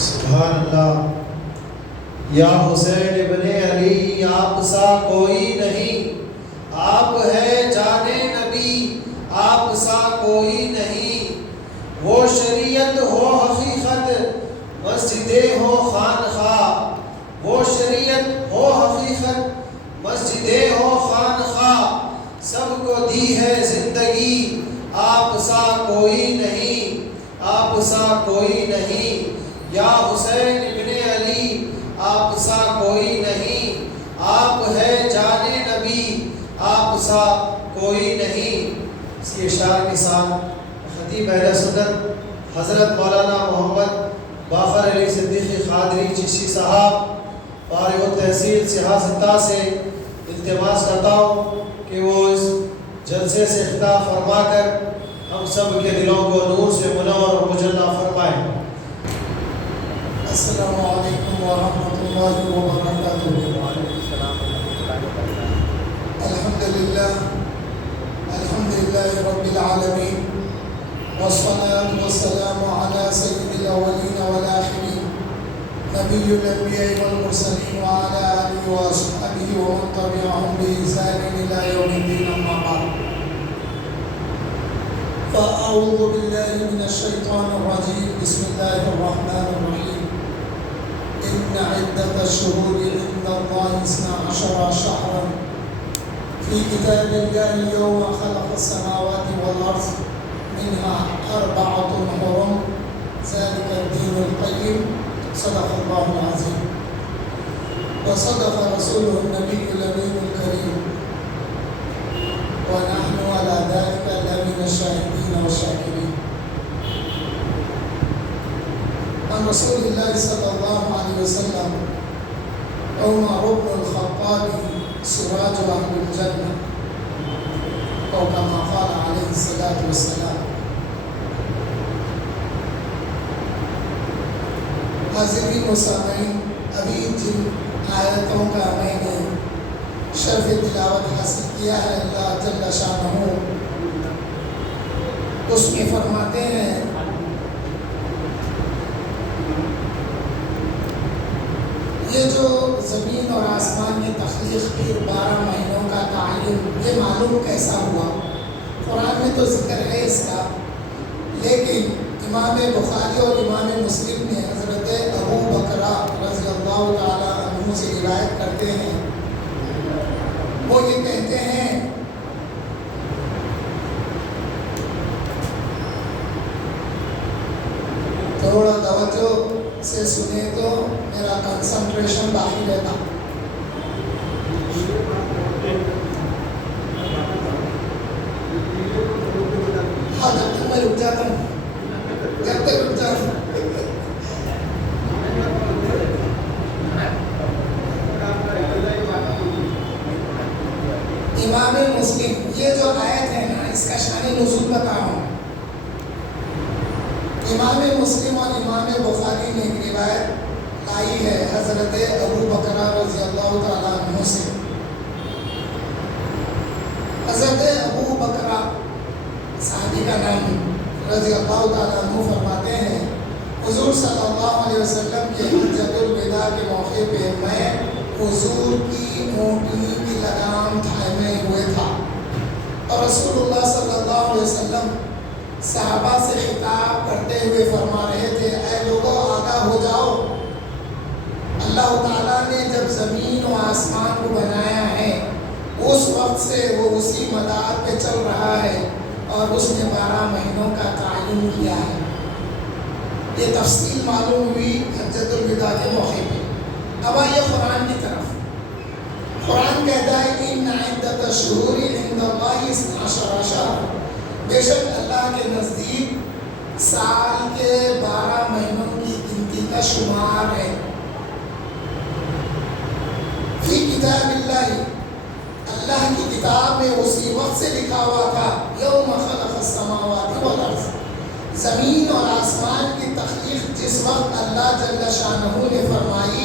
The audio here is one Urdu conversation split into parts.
سبحان اللہ۔ یا حسین ابن علی آپ سا کوئی نہیں، آپ ہے جان نبی آپ سا کوئی نہیں۔ وہ شریعت ہو حقیقت مسجدیں ہو خانخواہ، وہ شریعت ہو حقیقت مسجدیں ہو خانخواہ، سب کو دی ہے زندگی آپ سا کوئی نہیں، آپ سا کوئی نہیں۔ یا حسین ابن علی آپ سا کوئی نہیں، آپ ہے جان نبی آپ سا کوئی نہیں۔ اس کی اشعار کے ساتھ خطیب اہل سنت حضرت مولانا محمد باقر علی صدیقی قادری چشتی صاحب فارغ التحصیل سیاستہ سے التماس کرتا ہوں کہ وہ اس جلسے سے خطاب فرما کر ہم سب کے دلوں کو نور سے منور اور مجلہ فرمائیں۔ السلام علیکم ورحمۃ اللہ وبرکاتہ۔ الحمدللہ رب العالمین، والصلاة والسلام علی سید الاولین والآخرین، نبی الانبیاء والمرسلین وعلی آلہ واصحابہ ومن تبعہم بإحسان الی یوم الدین، اما بعد۔ فأعوذ باللہ من الشیطان الرجیم، بسم اللہ الرحمن الرحیم۔ إن عدة الشهور عند الله 12 شهرا في كتاب الله يوم خلق السماوات والأرض منها 4 حرم ذلك الدين القيم، صدق الله العظيم وصدق رسوله النبي الأمين الكريم، ونحن على ذلك لمن الشاهدين والشاكرين۔ عن رسول الله صلى الله عليه وسلم عمر بن الخطاب سراج أهل الجنة، أو كما قال عليه الصلاة والسلام۔ حاضرین و سامعین، ابھی جن آیتوں کا میں نے شرف تلاوت حاصل کیا ہے اللہ جل شانہ، اس میں فرماتے ہیں یہ جو زمین اور آسمان کی تخلیق کی 12 مہینوں کا تعین یہ معلوم کیسا ہوا؟ قرآن میں تو ذکر ہے اس کا، لیکن امام بخاری اور امام مسلم نے حضرت ابو بکرہ رضی اللہ تعالی عنہ سے روایت کرتے ہیں، وہ یہ کہتے ہیں تھوڑا توجہ سے سنیں تو میرا کنسنٹریشن باقی رہتا۔ ہاں، جب تک میں رک جاتا ہوں، جب تک رک جاتا ہوں۔ امام مسلم، یہ جو آیت ہے نا اس کا شان نزول بتا رہا ہوں۔ امام مسلم اور امام بخاری نے ایک روایت لائی ہے حضرت ابو بکرہ رضی اللہ تعالیٰ عنہ سے۔ حضرت ابو بکرہ صحابی کا نام رضی اللہ تعالیٰ عنہ فرماتے ہیں حضور صلی اللہ علیہ وسلم کے حجۃ الوداع کے موقع پہ میں حضور کی اونٹنی کی لگام تھامے ہوئے تھا، اور رسول اللہ صلی اللہ علیہ وسلم صحابہ سے خطاب کرتے ہوئے فرما رہے تھے، اے لوگوں آگاہ ہو جاؤ، اللہ تعالیٰ نے جب زمین و آسمان کو بنایا ہے اس وقت سے وہ اسی مدار پہ چل رہا ہے، اور اس نے 12 مہینوں کا تعین کیا ہے۔ یہ تفصیل معلوم ہوئی حجۃ الوداع کے موقع پہ۔ اب آئیے قرآن کی طرف۔ قرآن کہتا ہے کہ ان عدۃ الشہور عند اللہ 12 شہر، بے شک اللہ کے نزدیک سال کے 12 مہینوں کی گنتی کا شمار ہے۔ فی کتاب اللہ، اللہ کی کتاب میں اسی وقت سے لکھا ہوا تھا یوم خلق السماوات والارض، زمین اور آسمان کی تخلیق جس وقت اللہ جل شانہ نے فرمائی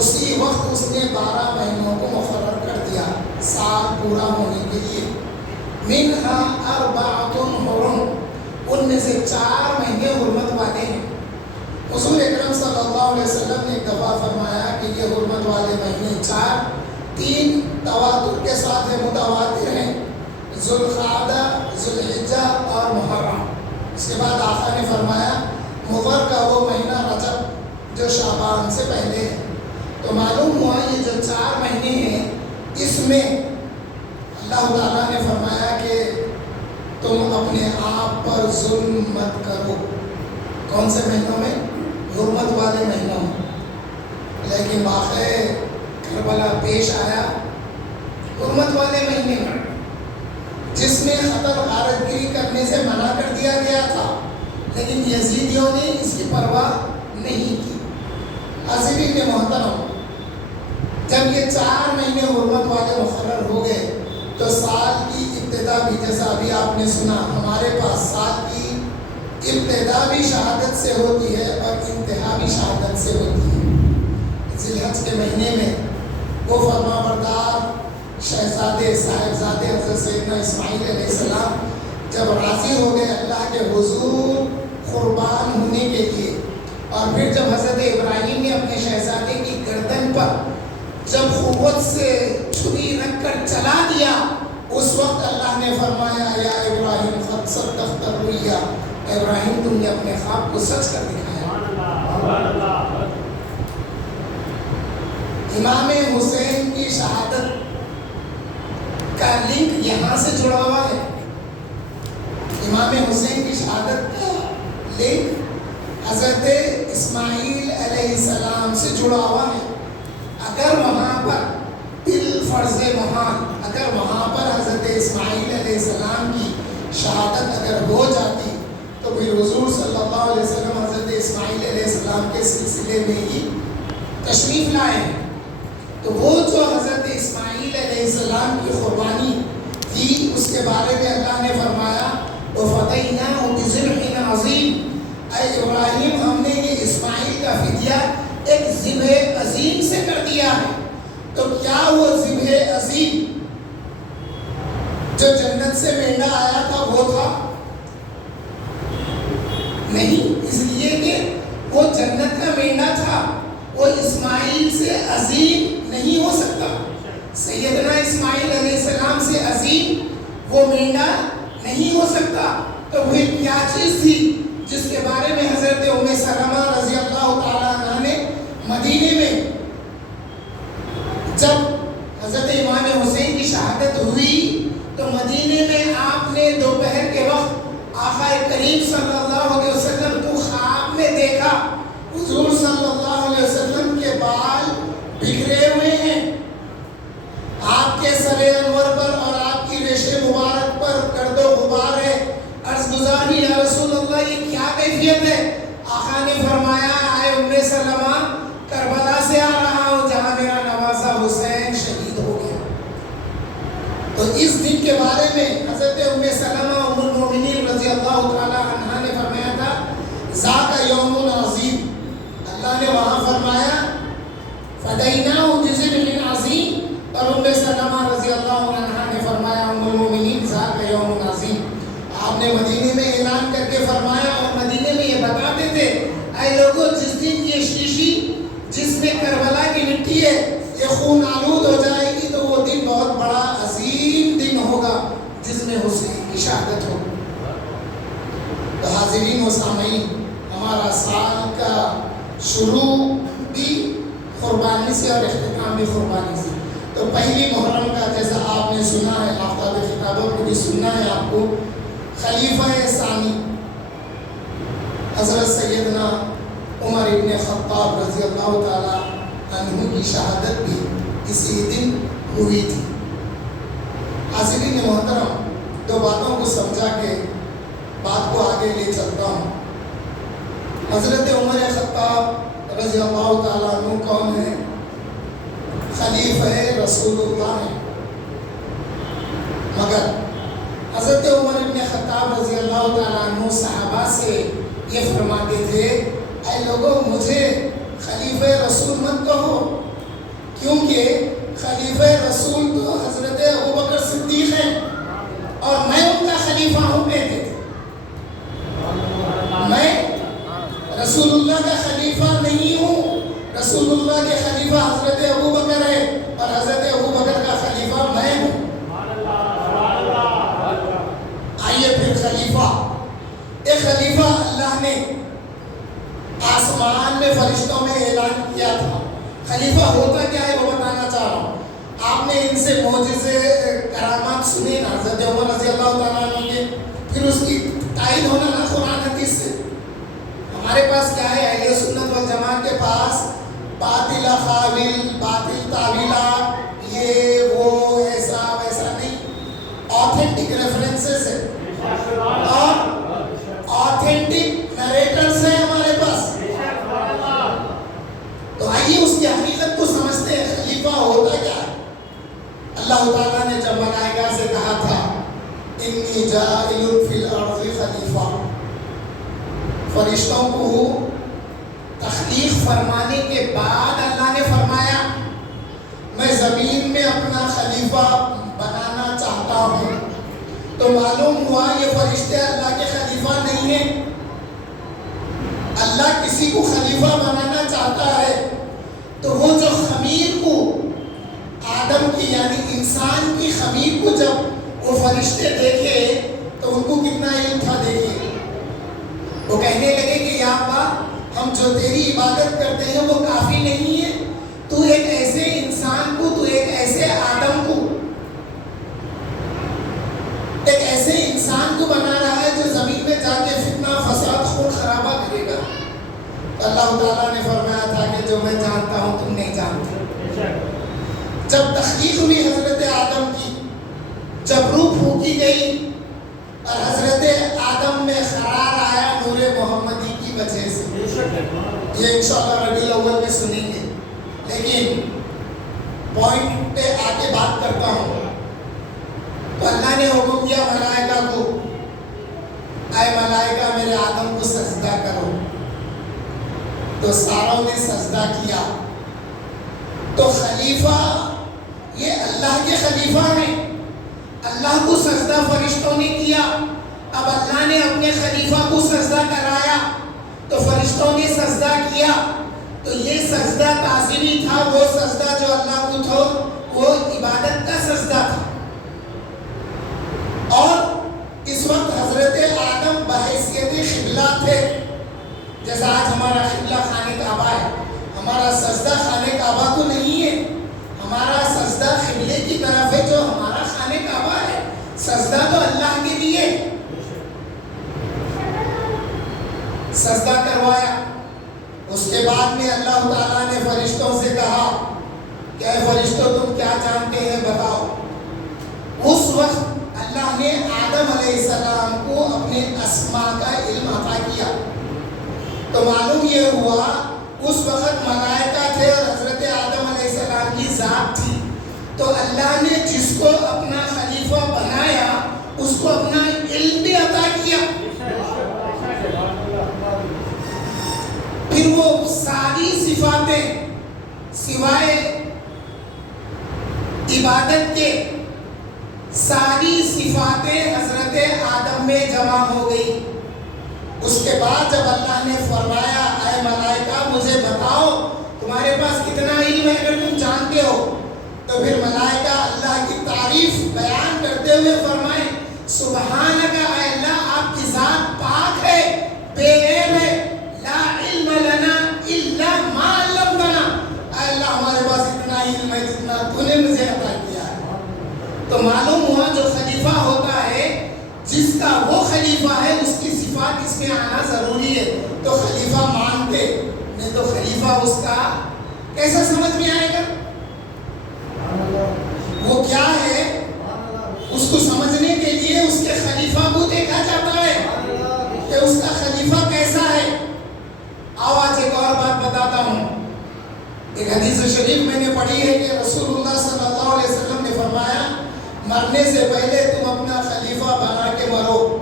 اسی وقت اس نے 12 مہینوں کو مقرر کر دیا سال پورا ہونے کے لیے۔ منہا 4 حرم، ان میں سے 4 مہینے حرمت والے ہیں۔ حضور اکرم صلی اللہ علیہ وسلم نے ایک دفعہ فرمایا کہ یہ حرمت والے مہینے 3 تواتر کے ساتھ متواتر ہیں، ذوالقعدہ، ذوالحجہ اور محرم۔ اس کے بعد آقا نے فرمایا مضر کا وہ مہینہ رجب جو شعبان سے پہلے ہے۔ تو معلوم ہوا یہ جو 4 مہینے ہیں اس میں اللہ تعالیٰ نے فرمایا کہ تم اپنے آپ پر ظلم مت کرو۔ کون سے مہینوں میں؟ حرمت والے مہینوں میں۔ لیکن واقع کربلا پیش آیا حرمت والے مہینے میں، جس میں قتل غارت گیری کرنے سے منع کر دیا گیا تھا، لیکن یزیدیوں نے اس کی پرواہ نہیں کی۔ حاضرین محترم، جب یہ 4 مہینے حرمت والے مقرر ہو گئے تو سال کی ابتدا بھی، جیسا ابھی آپ نے سنا، ہمارے پاس سال کی ابتدا بھی شہادت سے ہوتی ہے اور انتہا بھی شہادت سے ہوتی ہے۔ ذی الحج کے مہینے میں وہ فرما بردار شہزادے صاحبزادے حضرت سیدنا اسماعیل علیہ السلام جب راضی ہو گئے اللہ کے حضور قربان ہونے کے لیے، اور پھر جب حضرت ابراہیم نے اپنے شہزادے کی گردن پر جب قوت سے چھری رکھ کر چلا دیا، اس وقت اللہ نے فرمایا یا ابراہیم قد صدقت الرؤیا، ابراہیم تم نے اپنے خواب کو سچ کر دکھایا۔ امام حسین کی شہادت کا لنک یہاں سے جڑا ہوا ہے۔ امام حسین کی شہادت کا لنک حضرت اسماعیل علیہ السلام سے جڑا ہوا ہے۔ اگر وہاں پر بالفرض محال، اگر وہاں پر حضرت اسماعیل علیہ السلام کی شہادت اگر ہو جاتی تو پھر حضور صلی اللہ علیہ وسلم حضرت اسماعیل علیہ السلام کے سلسلے میں ہی تشریف لائے ہیں۔ تو وہ جو حضرت اسماعیل علیہ السلام کی قربانی تھی اس کے بارے میں اللہ نے فرمایا وَفَدَيْنَاهُ بِذِبْحٍ عَظِيمٍ، اے ابراہیم ہم نے یہ اسماعیل کا فدیہ ایک ذبح عظیم سے کر دیا ہے۔ تو کیا وہ ذبح عظیم جو جنت سے مینڈا آیا تھا وہ تھا؟ نہیں، اس لیے کہ وہ جنت کا مینڈا تھا، وہ اسماعیل سے عظیم نہیں ہو سکتا۔ سیدنا اسماعیل علیہ السلام سے عظیم وہ مینڈا نہیں ہو سکتا۔ تو پھر کیا چیز تھی جس کے بارے میں حضرت ام سلمہ رضی اللہ تعالیٰ عنہ نے مدینے میں جب حضرت امام حسین کی شہادت ہوئی تو مدینے میں آپ نے دوپہر کے وقت آقا کریم صلی اللہ علیہ وسلم کو خواب میں دیکھا، حضور صلی اللہ علیہ وسلم کے بال بکھرے ہوئے ہیں، آپ کے سر انور پر اور آپ کی ریش مبارک پر گرد و غبار ہے۔ عرض گزار بھی یا رسول اللہ یہ کیا کیفیت ہے؟ آقا نے فرمایا اے ام سلمہ کربلا سے آ رہا ہوں جہاں میرا نوازہ حسین شہید ہو گیا۔ تو اس دن کے بارے میں حضرت ام سلمہ ام المؤمنین رضی اللہ تعالی عنہا نے فرمایا تھا ذاک یوم عظیم، اللہ نے وہاں فرمایا فدیناہ بذبح عظیم، اور ام سلمہ رضی اللہ عنہا نے فرمایا ام المؤمنین ذاک یوم عظیم۔ آپ نے مدینے میں اعلان کر کے فرمایا اور مدینے میں یہ بتاتے تھے اے لوگوں جس دن یہ شیشی جس میں کربلا کی مٹی ہے یہ خون آلود ہو جائے گی تو وہ دن بہت بڑا عظیم دن ہوگا جس میں حسین کی شہادت ہو۔ تو حاضرین و سامعین، ہمارا سال کا شروع بھی قربانی سے اور اختتام بھی قربانی سے۔ تو پہلی محرم کا جیسا آپ نے سنا ہے، آفتاب خطابوں کو بھی سننا ہے آپ کو، خلیفہ ثانی حضرت سیدنا عمر ابن خطاب رضی اللہ تعالی عنہ کی شہادت بھی اسی دن ہوئی تھی۔ حاضرین محترم، دو باتوں کو سمجھا کے بات کو آگے لے چلتا ہوں۔ حضرت عمر خطاب رضی اللہ تعالیٰ عنہ کون ہے؟ خلیفہ رسول اللہ ہے، مگر حضرت عمر ابن خطاب رضی اللہ تعالیٰ عنہ صحابہ سے یہ فرماتے تھے اے لوگوں مجھے خلیفہ رسول مت کہو، کیونکہ خلیفہ رسول تو حضرت ابوبکر صدیق ہیں اور میں ان کا خلیفہ ہوں کہتے تھے۔ میں رسول اللہ کا خلیفہ نہیں ہوں، رسول اللہ کے خلیفہ حضرت ابو بکر ہے اور حضرت ابو بکر کا خلیفہ میں ہوں. آئیے پھر خلیفہ، ایک خلیفہ اللہ نے آسمان میں فرشتوں میں اعلان کیا تھا. خلیفہ ہوتا کیا ہے وہ بتانا چاہ رہا ہوں. آپ نے ان سے معجزے کرامات سنی نا حضرت عمر رضی اللہ تعالیٰ عنہ کے، پھر اس کی تائید ہونا نا قرآن حدیث سے. ہمارے پاس کیا ہے، اہل سنت والجماعت کے پاس باطل قابل، باطل تعویلات، یہ وہ ایسا ویسا نہیں، آتھینٹک ریفرنسز ہے اور آتھینٹک نریٹرز ہیں ہمارے پاس. تو آئیے اس کی حقیقت کو سمجھتے ہیں. خلیفہ ہوتا کیا ہے؟ اللہ تعالیٰ نے جب ملائکہ سے کہا تھا انی جاعل فی الارض خلیفہ، فرشتوں کو تخلیق فرمانے کے بعد اللہ نے فرمایا میں زمین میں اپنا خلیفہ بنانا چاہتا ہوں. تو معلوم ہوا یہ فرشتے اللہ کے خلیفہ نہیں ہیں. اللہ کسی کو خلیفہ بنانا چاہتا ہے تو وہ جو خمیر کو آدم کی یعنی انسان کی خمیر کو جب وہ فرشتے دیکھے تو ان کو کتنا علم تھا. دیکھیے وہ کہنے لگے کہ یا اللہ ہم جو تیری عبادت کرتے ہیں وہ کافی نہیں ہے، تو ایک ایسے انسان کو، تو ایک ایسے آدم کو، ایک ایسے انسان کو بنا رہا ہے جو زمین میں جا کے فتنہ فساد خون خرابہ کرے گا. اللہ تعالیٰ نے فرمایا تھا کہ جو میں جانتا ہوں تم نہیں جانتے. جب تخلیق ہوئی حضرت آدم کی، جب روح پھونکی گئی اور حضرت آدم میں قرار آیا نور محمدی کی وجہ سے، یہ انشاءاللہ ربیع الاول میں سنیں گے. لیکن پوائنٹ پہ آگے بات کرتا ہوں. تو اللہ نے حکم دیا ملائکہ کو، اے ملائکہ میرے آدم کو سجدہ کرو. تو ساروں نے سجدہ کیا. تو خلیفہ یہ اللہ کے خلیفہ ہیں. اللہ کو سجدہ فرشتوں نے کیا. اب اللہ نے اپنے خلیفہ کو سجدہ کرایا تو فرشتوں نے سجدہ کیا. تو یہ سجدہ تعظیمی تھا، وہ سجدہ جو اللہ کو تھا وہ عبادت کا سجدہ تھا. اور اس وقت حضرت آدم بحیثیت قبلہ تھے. جیسا آج ہمارا قبلہ خانہ کعبہ ہے، ہمارا سجدہ خانہ کعبہ کو نہیں ہے، ہمارا سجدہ قبلے کی طرف ہے جو ہمارا خانہ کعبہ ہے. سجدہ تو اللہ کے لیے. سجدہ کروایا. اس کے بعد میں اللہ تعالیٰ نے فرشتوں سے کہا کہ اے فرشتوں تم کیا جانتے ہیں بتاؤ. اس وقت اللہ نے آدم علیہ السلام کو اپنے اسماء کا علم عطا کیا. تو معلوم یہ ہوا اس وقت ملائکہ تھے اور حضرت آدم علیہ السلام کی ذات تھی. تو اللہ نے جس کو اپنا خلیفہ بنایا اس کو اپنا علم بھی عطا کیا. پھر وہ ساری صفاتیں سوائے عبادت کے ساری صفاتیں حضرت آدم میں جمع ہو گئی. اس کے بعد جب اللہ نے فرمایا اے ملائکہ مجھے بتاؤ تمہارے پاس کتنا علم ہے اگر تم جانتے ہو، تو پھر ملائکہ اللہ کی تعریف بیان کرتے ہوئے فرمائے سبحانک اے اللہ آپ کی ذات پاک ہے، بے عیب ہے، لا علم لنا الا ما علمتنا. اے اللہ ہمارے پاس اتنا علم ہے جتنا تو نے مجھے عطا کیا ہے. تو معلوم ہوا جو خلیفہ ہوتا ہے جس کا وہ خلیفہ ہے اس کی صفات اس میں آنا ضروری ہے. تو خلیفہ مانتے نہیں تو خلیفہ اس کا کیسا سمجھ میں آئے گا؟ وہ کیا ہے اس کو سمجھنے کے لیے اس کے خلیفہ کو دیکھا جاتا ہے کہ اس کا خلیفہ کیسا ہے. آؤ آج ایک اور بات بتاتا ہوں. ایک حدیث شریف میں نے پڑھی ہے کہ رسول اللہ صلی اللہ علیہ وسلم نے فرمایا مرنے سے پہلے تم اپنا خلیفہ بنا کے مرو،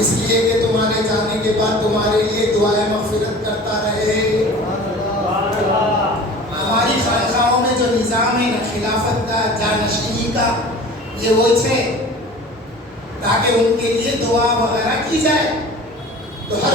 اس لیے کہ تمہارے جانے کے بعد تمہارے لیے دعائیں مغفرت کرتا رہے. ہماری خانقاہوں میں جو نظام ہے نا خلافت کا جانشینی کا یہ وہ ہے تاکہ ان کے لیے دعا وغیرہ کی جائے. تو ہر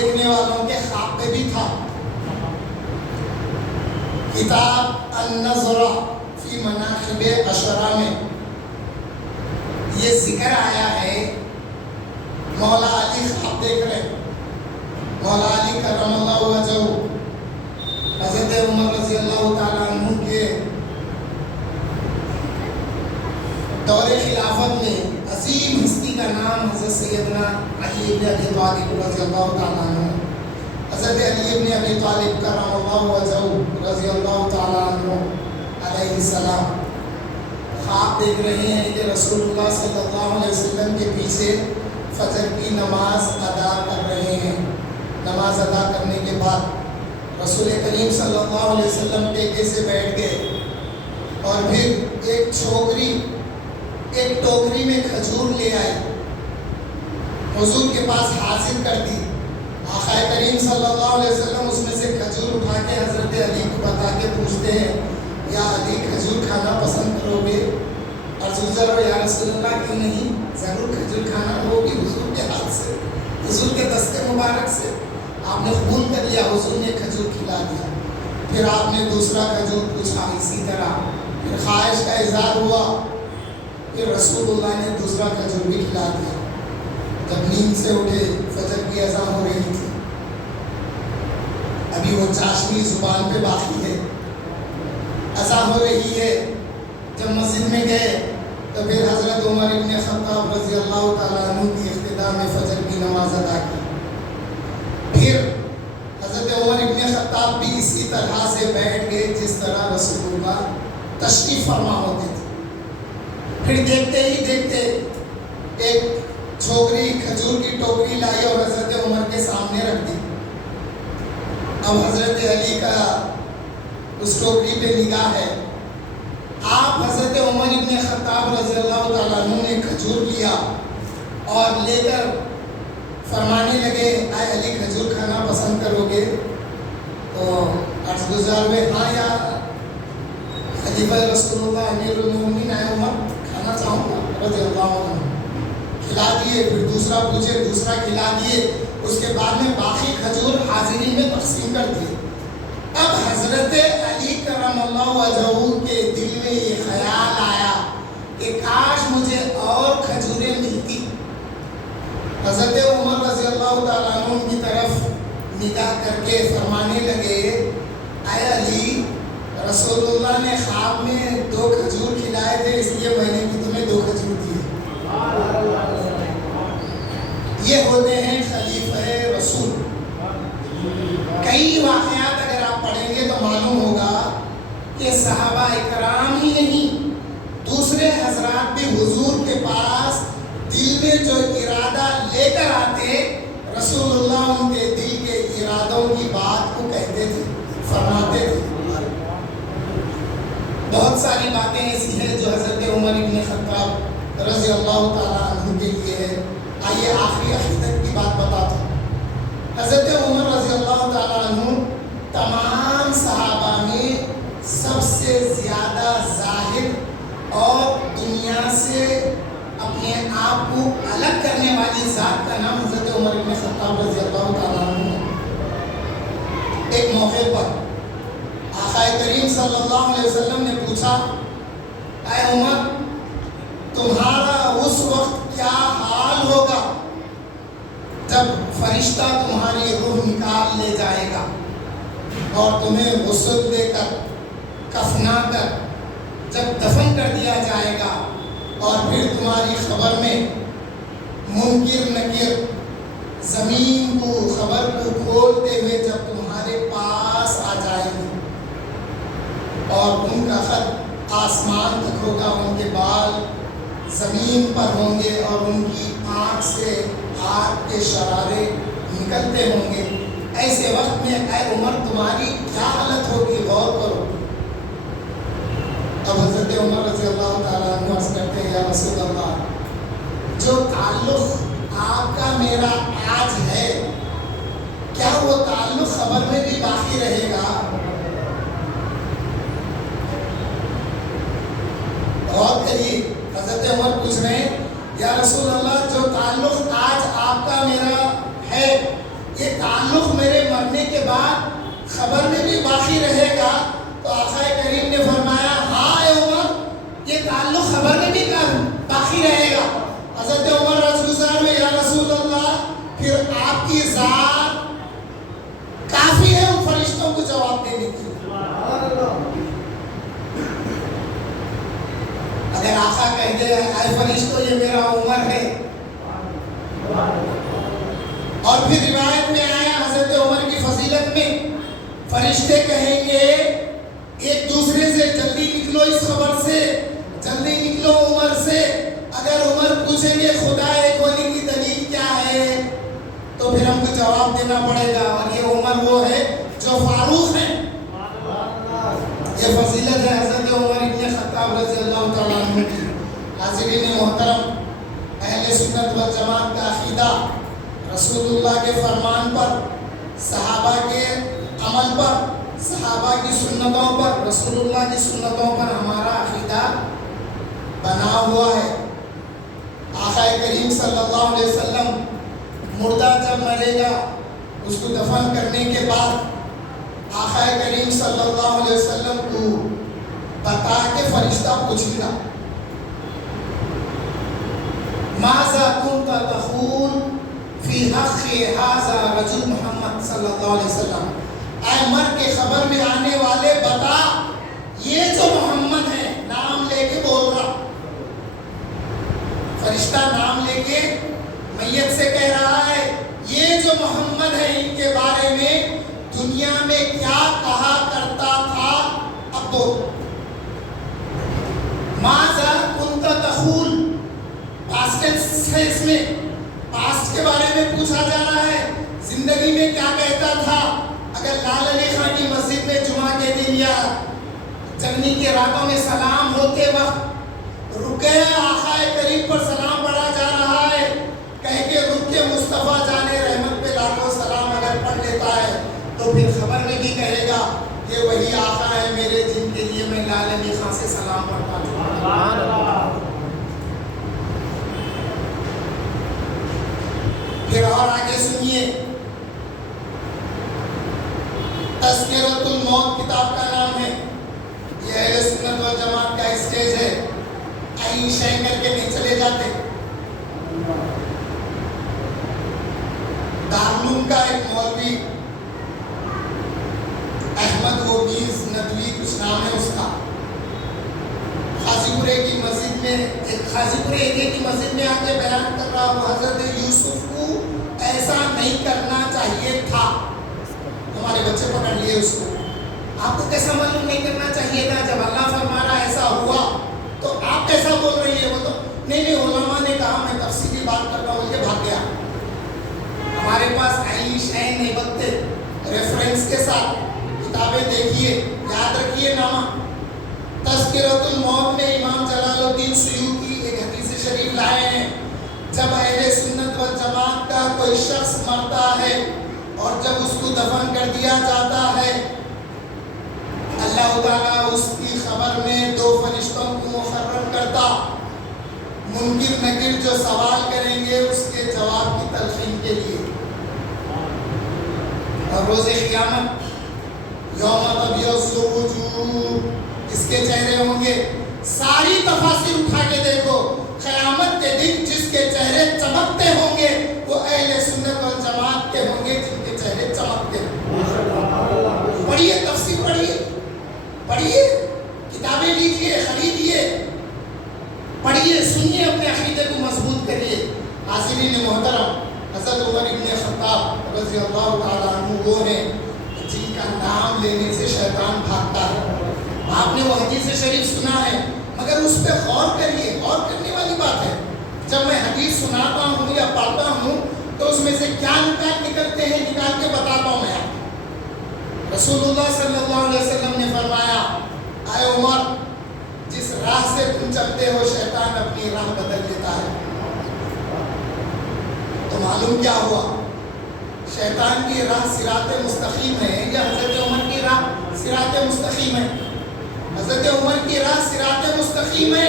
دیکھنے والوں کے خواب میں بھی تھا۔ کتاب النظرہ فی مناقب عشرہ میں یہ ذکر آیا ہے، مولا علی خواب دیکھ رہے، مولا علی کرم اللہ وجہہ حضرت عمر رضی اللہ تعالیٰ عنہ کے دور خلافت میں عظیم ہستی کا نام حضرت سیدنا علی بن ابی طالب رضی اللہ تعالیٰ عنہ، حضرت علی بن ابی طالب کرم اللہ وجہہ رضی اللہ تعالیٰ عنہ علیہ السلام خواب دیکھ رہے ہیں کہ رسول اللہ صلی اللہ علیہ وسلم کے پیچھے فجر کی نماز ادا کر رہے ہیں۔ نماز ادا کرنے کے بعد رسول کریم صلی اللہ علیہ وسلم ٹیکے سے بیٹھ گئے اور پھر ایک چھوکری ایک ٹوکری میں کھجور لے آئے، حضور کے پاس حاضر کر دی۔ آقا کریم صلی اللہ علیہ وسلم اس میں سے کھجور اٹھا کے حضرت علی کو بتا کے پوچھتے ہیں، یا علی کھجور کھانا پسند کرو گے؟ اور ضرور یا رسول اللہ کیوں نہیں، ضرور کھجور کھانا ہوگی حضور کے ہاتھ سے، حضور کے دست مبارک سے۔ آپ نے قبول کر لیا، حضور نے کھجور کھلا دیا۔ پھر آپ نے دوسرا کھجور پوچھا اسی طرح، پھر خواہش کا اظہار ہوا، پھر رسول اللہ نے دوسرا کھجور بھی کھلا دیا۔ جب نیند سے اٹھے فجر کی اذان ہو رہی تھی، ابھی وہ چاشنی زبان پہ باقی ہے، اذان ہو رہی ہے۔ جب مسجد میں گئے تو پھر حضرت عمر ابن خطاب رضی اللہ تعالیٰ عنہ کی اقتداء میں فجر کی نماز ادا کی۔ پھر حضرت عمر ابن خطاب بھی اسی طرح سے بیٹھ گئے جس طرح رسول اللہ تشریف فرما ہوتے تھے۔ پھر دیکھتے ہی دیکھتے ایک چھوکری کھجور کی ٹوکری لائی اور حضرت عمر کے سامنے رکھ دی۔ اب حضرت علی کا اس ٹوکری پہ نگاہ ہے، آپ حضرت عمر ابن خطاب رضی اللہ تعالیٰ عنہ نے کھجور لیا اور لے کر فرمانے لگے، اے علی کھجور کھانا پسند کرو گے؟ تو عرض گزار ہوئے، ہاں یا خلیفہ رسول اللہ امیر المومنین اے عمر کھانا چاہوں گا رضی اللہ عنہ۔ کھلا دیے، پھر دوسرا پوچھے، دوسرا کھلا دیے، اس کے بعد میں باقی کھجور حاضرین میں تقسیم کر دیے۔ اب حضرت علی کرم اللہ وجہہ کے دل میں یہ خیال آیا کہ کاش مجھے اور کھجوریں ملتی۔ حضرت عمر رضی اللہ تعالیٰ عنہ کی طرف نگاہ کر کے فرمانے لگے، اے علی، رسول اللہ نے خواب میں 2 کھجور کھلائے تھے، اس لیے میں نے بھی تمہیں 2 کھجور دیے۔ یہ ہوتے ہیں خلیفہ رسول۔ کئی واقعات اگر آپ پڑھیں گے تو معلوم ہوگا کہ صحابہ اکرام ہی نہیں، دوسرے حضرات بھی حضور کے پاس دل میں جو ارادہ لے کر آتے، رسول اللہ ان کے دل کے ارادوں کی بات کو کہتے تھے، فرماتے تھے۔ بہت ساری باتیں ایسی ہیں جو حضرت عمر ابن خطاب رضی اللہ تعالیٰ عنہ کے لیے ہے۔ آئیے آخری عقیدت کی بات بتاتا ہوں۔ حضرت عمر رضی اللہ تعالیٰ عنہ تمام صحابہ میں سب سے زیادہ زاہد اور دنیا سے اپنے آپ کو الگ کرنے والی ذات کا نام حضرت عمر ابن خطاب رضی اللہ تعالیٰ عنہ ہے۔ ایک موقع پر آقا کریم صلی اللہ علیہ وسلم نے پوچھا، اے عمر، تمہارا اس وقت کیا حال ہوگا جب فرشتہ تمہاری روح نکال لے جائے گا اور تمہیں غسل دے کر کفنا کر جب دفن کر دیا جائے گا، اور پھر تمہاری خبر میں منکر نکیر زمین کو خبر کو کھولتے ہوئے جب تمہارے پاس آ جائیں گے اور ان کا خط آسمان تک ہوگا، ان کے بال زمین پر ہوں گے اور ان کی آنکھ سے آگ کے شرارے نکلتے ہوں گے، ایسے وقت میں اے عمر تمہاری کیا حالت ہوگی، غور کرو۔ اب حضرت عمر رضی اللہ تعالیٰ عنہ عرض کرتے ہیں، یا رسول اللہ، جو تعلق آپ کا میرا آج ہے، کیا وہ تعلق خبر میں بھی باقی رہے گا؟ غور کریے، حضرت عمر پوچھ رہے ہیں، یا رسول اللہ، جو تعلق آج آپ کا میرا ہے، یہ تعلق تعلق میرے مرنے کے بعد خبر میں بھی باقی رہے گا؟ تو آقا کریم نے فرمایا ہاں اے عمر، یہ تعلق خبر میں بھی باقی رہے گا۔ حضرت عمر رضوزار میں یا رسول اللہ پھر آپ کی ذات کافی ہے ان فرشتوں کو جواب دینے کے لیے۔ اگر آقا کہہ دے اے فرشتوں یہ میرا عمر ہے، اور پھر روایت میں آیا حضرت عمر کی فضیلت میں فرشتے کہیں گے ایک دوسرے سے جلدی نکلو اس خبر سے، جلدی نکلو عمر سے۔ اگر عمر پوچھیں گے خدا ایک ولی کی دلیل کیا ہے، تو پھر ہم کو جواب دینا پڑے گا، اور یہ عمر وہ ہے جو فاروق ہے۔ یہ فضیلت ہے حضرت عمر ابن خطاب رضی اللہ تعالیٰ عنہ کی۔ حاضرین محترم، اہل سنت والجماعت کا عقیدہ رسول اللہ کے فرمان پر، صحابہ کے عمل پر، صحابہ کی سنتوں پر، رسول اللہ کی سنتوں پر ہمارا عقیدہ بنا ہوا ہے۔ آقا کریم صلی اللہ علیہ وسلم مردہ جب مرے گا، اس کو دفن کرنے کے بعد آقا کریم صلی اللہ علیہ وسلم کو بتا کے فرشتہ پوچھے گا ماذا كنت تقول فی حق ھذا رجل محمد صلی اللہ علیہ وسلم، اے مر کے خبر میں آنے والے بتا، یہ جو محمد ہے، نام لے کے بول رہا، فرشتہ نام لے کے میت سے کہہ رہا ہے، یہ جو محمد ہے ان کے بارے میں دنیا میں کیا کہا کرتا تھا، اب بول۔ ماذا كنت تقول، پاسٹ ٹینس ہے اس میں، پاسٹ کے بارے میں پوچھا جا رہا ہے، زندگی میں کیا کہتا تھا۔ اگر لال علی خان کی مسجد میں جمعہ کے دن یا جنگی کے راتوں میں سلام ہوتے وقت رکے آقا کریم پر سلام پڑھا جا رہا ہے، کہہ کے رک کے مصطفیٰ جانے رحمت پہ لاکھوں سلام اگر پڑھ لیتا ہے، تو پھر خبر میں بھی کہے گا کہ وہی آقا ہے میرے جن کے لیے میں لال علی خان سے سلام پڑھتا تھا۔ پھر اور آگے سنیے، تذکرۃ الموت کتاب کا نام ہے، یہ اہل سنت والجماعت کا اسٹیج ہے، آئین شین کر کے نہیں چلے جاتے۔ دارالعلوم کا ایک مولوی احمد وبیز ندوی کچھ نام ہے اس کا، خاصی پورے کی مسجد میں، خاصی پورے ایریا کی مسجد میں آ کے بیان کر رہا وہ حضرت یوسف کو ایسا نہیں کرنا چاہیے تھا۔ ہمارے بچے پکڑ لیے اس کو، آپ کو کیسا معلوم نہیں کرنا چاہیے تھا، جب اللہ فرما رہا ایسا ہوا تو آپ کیسا بول رہی ہے؟ وہ تو نہیں علماء نے کہا، میں تفصیلی بات کرتا ہوں، یہ بھاگ گیا۔ ہمارے پاس آئین شین نہیں بکتے، ریفرنس کے ساتھ کتابیں دیکھیے، یاد رکھیے نامہ۔ تذکرۃ الموت میں امام جلال الدین سیوطی ایک حدیث شریف لائے ہیں، جب اہل سنت والجماعت کا کوئی شخص مرتا ہے اور جب اس کو دفن کر دیا جاتا ہے، اللہ تعالیٰ اس کی خبر میں دو فرشتوں کو مقرر کرتا، منکر نکیر جو سوال کریں گے اس کے جواب کی تلقین کے لیے۔ اور روز قیامت یوم تبیض وجوہ، اس کے چہرے ہوں گے، ساری تفاصیر اٹھا کے دیکھو، قیامت کے دن جس کے چہرے چمکتے ہوں گے وہ اہل سنت والجماعت کے ہوں گے جن کے چہرے چمکتے ہیں۔ پڑھیے تفسیر، پڑھیے کتابیں لیجیے، خریدیے، پڑھیے، سنیے، اپنے عقیدے کو مضبوط کریے۔ حاضرین محترم، حضرت عمر ابن خطاب رضی اللہ تعالیٰ عنہ وہ ہیں جن کا نام لینے سے شیطان بھاگتا ہے۔ آپ نے وہ حدیث شریف سنا ہے، مگر اس پہ غور کریے، غور کرنے والی بات ہے۔ جب میں حدیث سناتا ہوں یا پڑھتا ہوں تو اس میں سے کیا نکات نکلتے ہیں، نکال کے بتاتا ہوں میں آپ کو۔ رسول اللہ صلی اللہ علیہ وسلم نے فرمایا، اے عمر، جس راہ سے تم چلتے ہو شیطان اپنی راہ بدل لیتا ہے۔ تو معلوم کیا ہوا، شیطان کی راہ صراط مستقیم ہے یا حضرت عمر کی راہ صراط مستقیم ہے؟ حضرت عمر کی راہ صراط مستقیم ہے،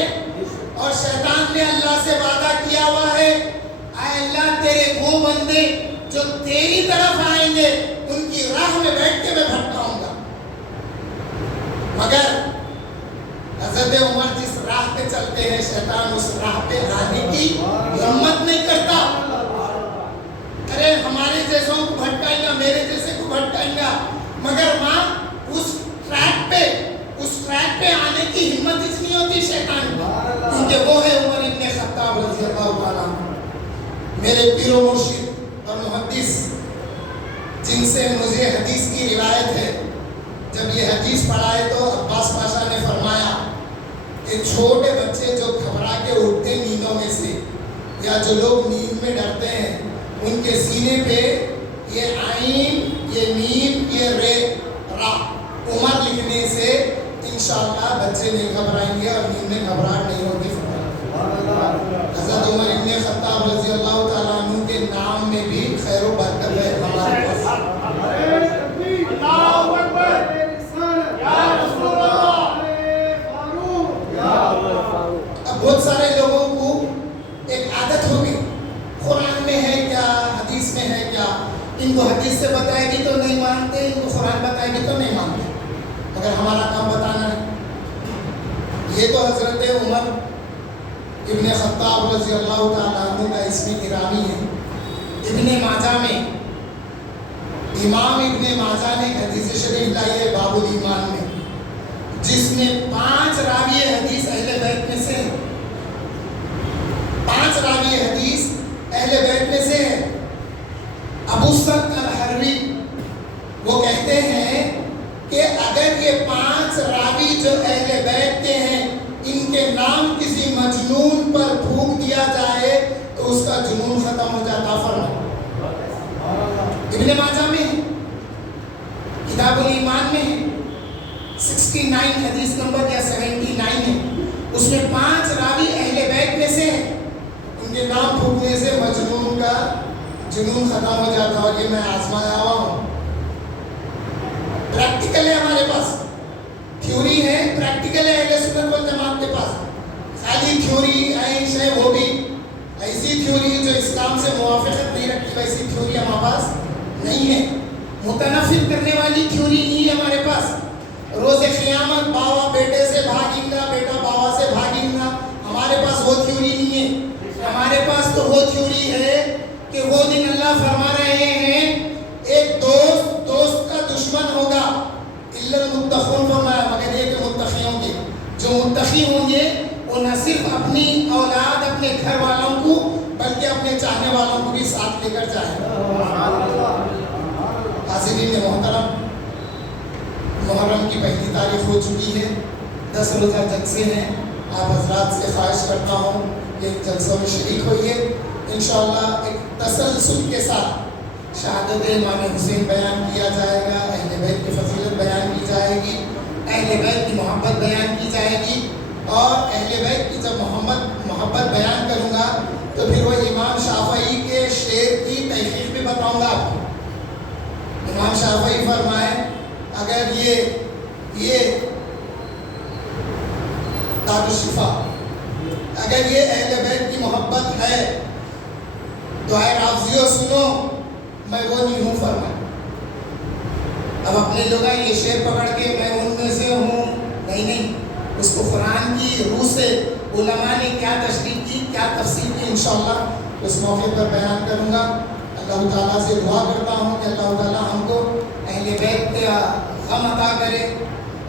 اور شیطان نے اللہ سے وعدہ کیا ہوا ہے، اے اللہ تیرے وہ بندے جو تیری طرف آئیں گے ان کی راہ میں بیٹھ کے میں بھٹکاؤں گا. مگر حضرت عمر جس راہ پہ چلتے ہیں شیطان اس راہ پہ آنے کی ہمت نہیں کرتا. ارے ہمارے جیسوں کو بھٹکائیں گا, میرے جیسے کو بھٹکائیں گا, مگر وہاں اس ٹریک پہ آنے کی ہمت اس نہیں ہوتی شیطان کی, کیونکہ وہ ہے عمر ابن خطاب رضی اللہ تعالیٰ عنہ, میرے پیر و مرشد اور محدث, جن سے مجھے حدیث کی روایت ہے. جب یہ حدیث پڑھائے تو عباس پاشا نے فرمایا کہ چھوٹے بچے جو گھبرا کے اٹھتے نیندوں میں سے, یا جو لوگ نیند میں ڈرتے ہیں, ان کے سینے پہ یہ عین, یہ میم, یہ رے, را, عمر لکھنے سے انشاءاللہ بچے نہیں گھبرائیں گے اور نیند میں گھبراہٹ نہیں ہوگی. حضرت عمر ابن خطاب رضی اللہ تعالیٰ عنہ کے نام میں بھی خیر و برکت ہے ہمارے پاس. اب بہت سارے لوگوں کو ایک عادت ہوگی, قرآن میں ہے کیا, حدیث میں ہے کیا, ان کو حدیث سے بتائے گی تو نہیں مانتے, ان کو قرآن بتائے گی تو نہیں مانتے, مگر ہمارا کام بتانا ہے. یہ تو حضرت عمر ابن خطاب رضی اللہ تعالیٰ عنہ کا اسم گرامی ہے. ابن ماجہ میں, امام ابن ماجہ نے حدیث شریف لائی ہے باب الایمان میں, جس میں 5 راوی حدیث اہل بیت میں سے ہیں. 5 راوی حدیث اہل بیت میں سے ہیں. ابو سلط الحروی وہ کہتے ہیں کہ اگر یہ 5 راوی جو اہل بیت کے ہیں ان کے نام کسی مجنون پر پھونک دیا جائے تو اس کا جنون ختم ہو جاتا. فرمائے ابن ماجہ میں ہے, کتاب الایمان میں ہے, 69 حدیث نمبر یا 79 ہے. اس میں 5 راوی اہل بیت میں سے ہیں, ان کے نام پھونکنے سے مجنون کا جنون ختم ہو جاتا. اور یہ میں آزمایا ہوا ہوں. پریکٹیکل ہے ہمارے پاس, تھیوری ہے, پریکٹیکل ہے اہل سنت والجماعت کے پاس. خالی تھیوری عین ہے, وہ بھی ایسی تھیوری جو اسلام سے موافقت نہیں رکھتی, ویسی تھیوری ہمارے پاس نہیں ہے. متنفر کرنے والی تھیوری نہیں ہے ہمارے پاس. روز قیامت باوا بیٹے سے بھاگیں گا, بیٹا باوا سے بھاگیں گا, ہمارے پاس وہ تھیوری نہیں ہے. ہمارے پاس تو وہ تھیوری ہے کہ وہ دن اللہ فرما رہے ہیں ایک دوست کا دشمن ہوگا, الا المتقون فرمایا, مگر یہ کہ متقی ہوں گے. جو متقی ہوں گے وہ نہ صرف اپنی اولاد, اپنے گھر والوں کو, بلکہ اپنے چاہنے والوں کو بھی ساتھ لے کر جائیں گے. حاضرین محترم, محرم کی پہلی تاریخ ہو چکی ہے, 10 روزہ جلسے ہیں. آپ حضرات سے خواہش کرتا ہوں کہ جلسوں میں شریک ہوئیے. انشاءاللہ ایک تسلسل کے ساتھ شہادت امام حسین بیان کیا جائے گا, اہل بیت کی فضیلت بیان کی جائے گی, اہل بیت کی محبت بیان کی جائے گی. اور اہل بیت کی جب محبت بیان کروں گا تو پھر وہ امام شافعی کے شعر کی تحقیق بھی بتاؤں گا آپ کو. امام شافعی فرمائے اگر یہ دار الشفا, اگر یہ اہل بیت کی محبت ہے تو اے رافضیو سنو, میں وہ نہیں ہوں. فرمائے اب اپنے لوگ یہ شعر پکڑ کے میں ان میں سے ہوں, نہیں, اس کو قرآن کی روح سے علماء نے کیا تشریح کی, کیا تفسیر کی, انشاءاللہ اس موقع پر بیان کروں گا. اللہ تعالیٰ سے دعا کرتا ہوں کہ اللہ تعالیٰ ہم کو اہل بیت کا غم عطا کرے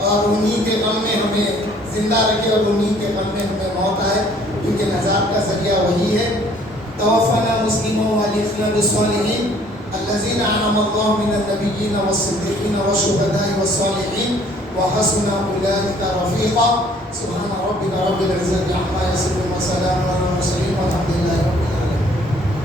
اور انہی کے غم میں ہمیں زندہ رکھے اور انہی کے غم میں ہمیں موت آئے, کیونکہ نجات کا ذریعہ وہی ہے. توفنا مسلموں والحقنا بالصالحین الذین انعم اللہ من النبیین والصدیقین والشہداء والصالحین وحسن اولئک رفیقا. سبحان ربک رب العزة عما یصفون وسلام علی المرسلین والحمد للہ.